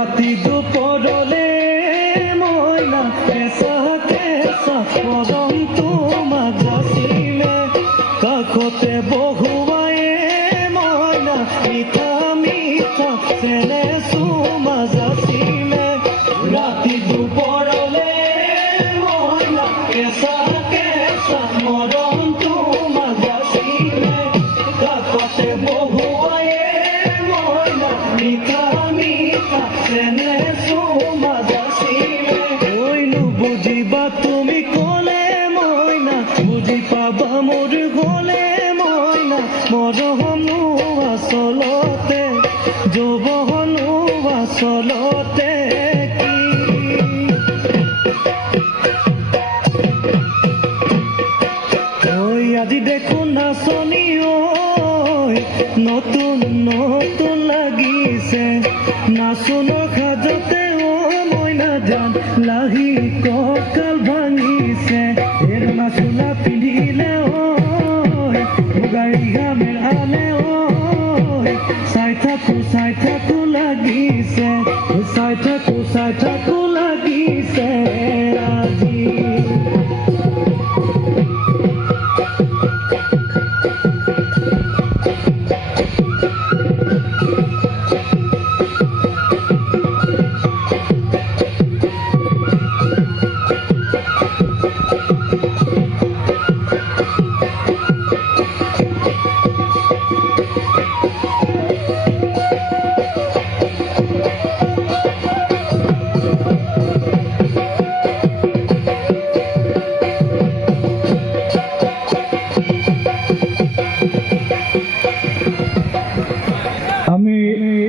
ৰাতি দুপৰলে মইনা কেঁচা কেঁচা পৰমটো মাজাছিলে কাষতে বহুৱাই মইনা মিঠা মিঠা চেনে চুমাজাছিলে ৰাতি দুপৰলে মইনা কেঁচা কেঁচা মৰমটো মাজাছিলে কাষতে বহুৱাই মইনা মিঠা মিঠা চেনে চুমাজাছিলে ঐ নুবুজিবা তুমি ক'লে মইনা বুজি পাবা মোৰ গ'লে মইনা মৰমনো আচলতে যৌৱনো আচলতে কি ঐ আজি দেখোন নাচনি ঐ নতুন নতুন লাগিছে নাচনৰ সাজতে ঐ মইনা জান লাহি কঁকাল ভাঙিছে এৰনা চোলা পিন্ধিলে ঐ মুগাৰী গামেৰালে ঐ চাই থাকো লাগিছে চাই থাকো